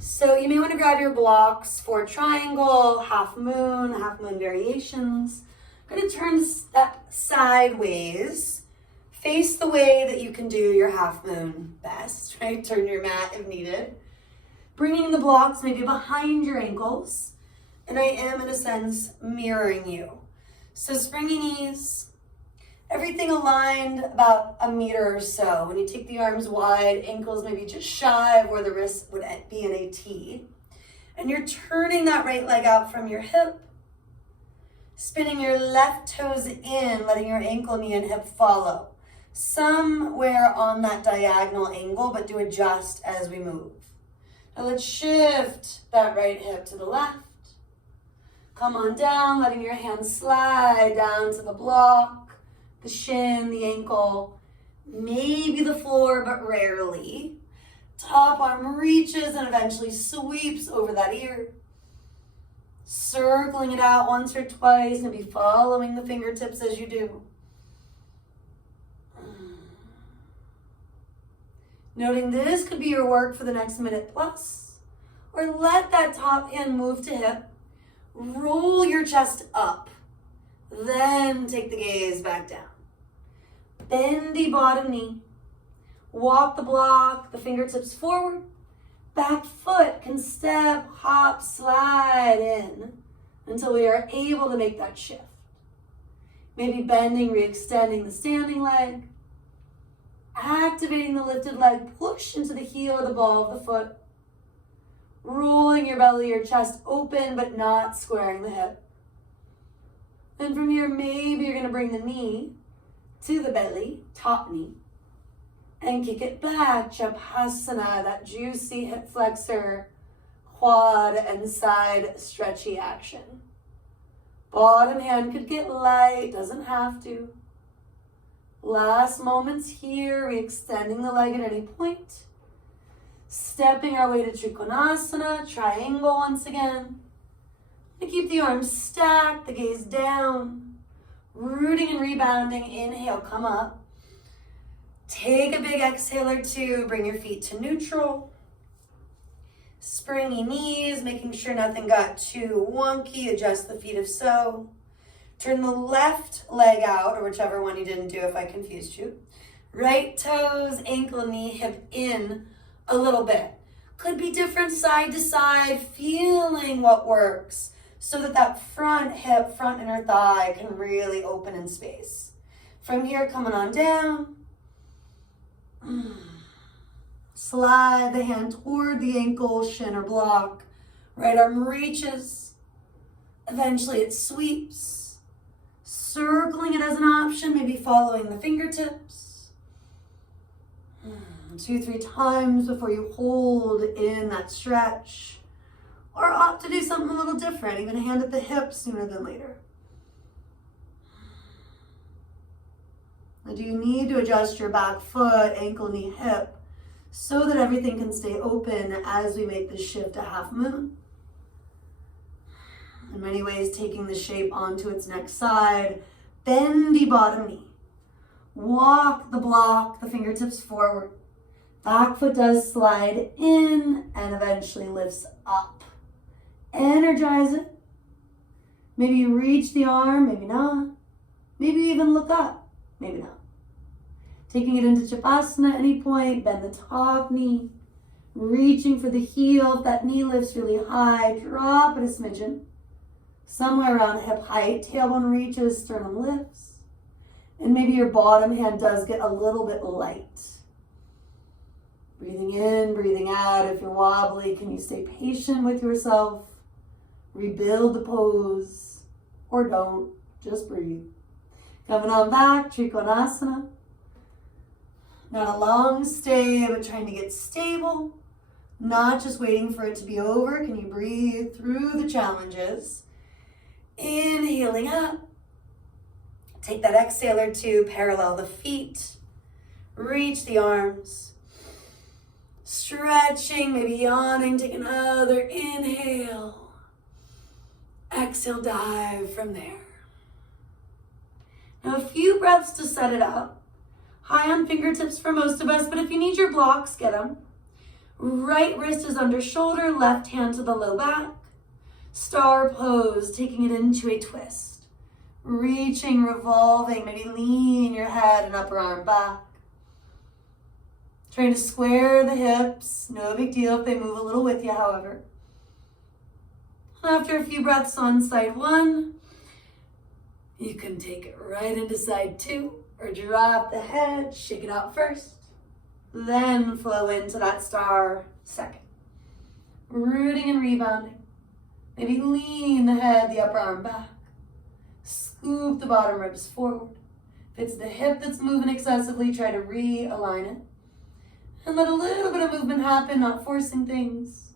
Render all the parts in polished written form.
So you may want to grab your blocks for triangle, half moon variations. I'm going to turn the step sideways. Face the way that you can do your half moon best, right? Turn your mat if needed. Bringing the blocks maybe behind your ankles. And I am, in a sense, mirroring you. So springy knees, everything aligned about a meter or so. When you take the arms wide, ankles maybe just shy of where the wrist would be in a T. And you're turning that right leg out from your hip, spinning your left toes in, letting your ankle, knee, and hip follow. Somewhere on that diagonal angle, but do adjust as we move. Now let's shift that right hip to the left. Come on down, letting your hands slide down to the block, the shin, the ankle, maybe the floor, but rarely. Top arm reaches and eventually sweeps over that ear. Circling it out once or twice, maybe following the fingertips as you do. Noting this could be your work for the next minute plus, or let that top hand move to hip. Roll your chest up, then take the gaze back down. Bendy bottom knee. Walk the block, the fingertips forward. Back foot can step, hop, slide in until we are able to make that shift. Maybe bending, re-extending the standing leg. Activating the lifted leg, push into the heel or the ball of the foot. Rolling your belly, your chest open, but not squaring the hip. And from here, maybe you're going to bring the knee to the belly, top knee, and kick it back, Japasana, that juicy hip flexor, quad and side stretchy action. Bottom hand could get light, doesn't have to. Last moments here, re-extending the leg at any point. Stepping our way to Trikonasana, triangle once again. And keep the arms stacked, the gaze down. Rooting and rebounding, inhale, come up. Take a big exhale or two, bring your feet to neutral. Springy knees, making sure nothing got too wonky, adjust the feet if so. Turn the left leg out, or whichever one you didn't do if I confused you. Right toes, ankle, knee, hip in a little bit. Could be different side to side, feeling what works so that that front hip, front inner thigh can really open in space. From here, coming on down. Slide the hand toward the ankle, shin, or block. Right arm reaches. Eventually it sweeps. Circling it as an option, maybe following the fingertips. 2-3 times before you hold in that stretch. Or opt to do something a little different, even hand at the hip sooner than later. Now, do you need to adjust your back foot, ankle, knee, hip, so that everything can stay open as we make this shift to half moon? In many ways, taking the shape onto its next side, bendy bottom knee. Walk the block, the fingertips forward. Back foot does slide in and eventually lifts up. Energize it. Maybe you reach the arm, maybe not. Maybe you even look up, maybe not. Taking it into Japasana at any point, bend the top knee. Reaching for the heel, if that knee lifts really high, drop it a smidgen. Somewhere around hip height, tailbone reaches, sternum lifts. And maybe your bottom hand does get a little bit light. Breathing in, breathing out. If you're wobbly, can you stay patient with yourself? Rebuild the pose, or don't, just breathe. Coming on back, Trikonasana. Not a long stay, but trying to get stable. Not just waiting for it to be over. Can you breathe through the challenges? Inhaling up. Take that exhale or two, parallel the feet. Reach the arms. Stretching, maybe yawning, take another inhale. Exhale, dive from there. Now a few breaths to set it up. High on fingertips for most of us, but if you need your blocks, get them. Right wrist is under shoulder, left hand to the low back. Star pose, taking it into a twist. Reaching, revolving, maybe lean your head and upper arm back. Trying to square the hips. No big deal if they move a little with you, however. After a few breaths on side one, you can take it right into side two, or drop the head, shake it out first, then flow into that star second. Rooting and rebounding. Maybe lean the head, the upper arm back. Scoop the bottom ribs forward. If it's the hip that's moving excessively, try to realign it. And let a little bit of movement happen, not forcing things.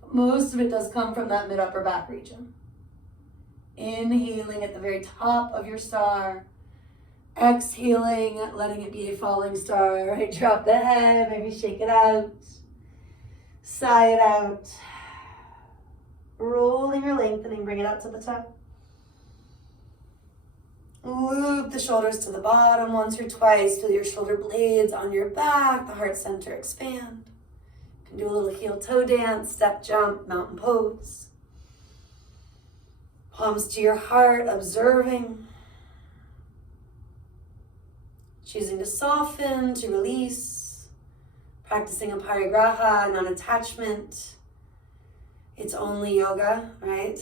But most of it does come from that mid-upper back region. Inhaling at the very top of your star. Exhaling, letting it be a falling star. Right? Drop the head, maybe shake it out. Sigh it out. Rolling or lengthening, bring it up to the top. Loop the shoulders to the bottom once or twice. Feel your shoulder blades on your back, the heart center expand. You can do a little heel toe dance, step jump, mountain pose. Palms to your heart, observing. Choosing to soften, to release. Practicing a parigraha, non-attachment. It's only yoga, right?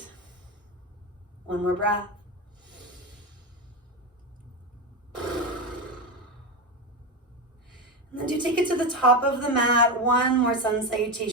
One more breath. And then do take it to the top of the mat. One more sun salutation.